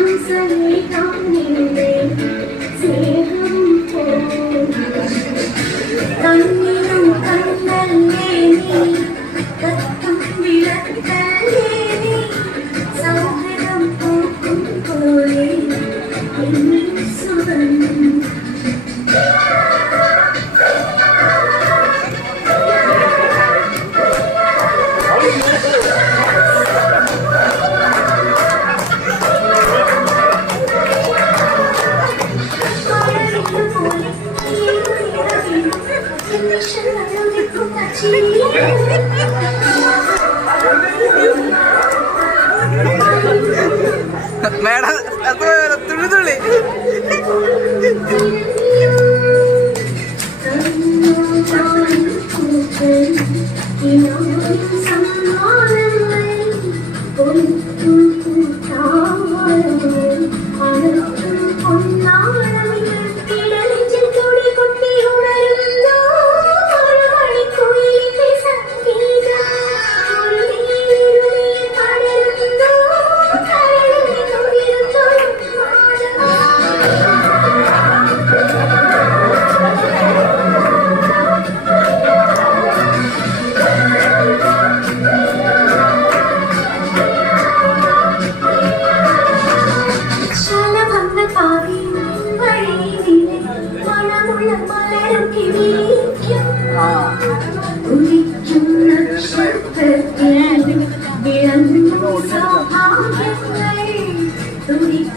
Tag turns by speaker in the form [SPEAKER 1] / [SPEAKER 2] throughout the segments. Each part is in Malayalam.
[SPEAKER 1] I'm so me, don't need.
[SPEAKER 2] Madam എത്ര തുള്ളി തുള്ളി
[SPEAKER 1] ശലഭങ്ങൾ time.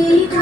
[SPEAKER 1] Thank you.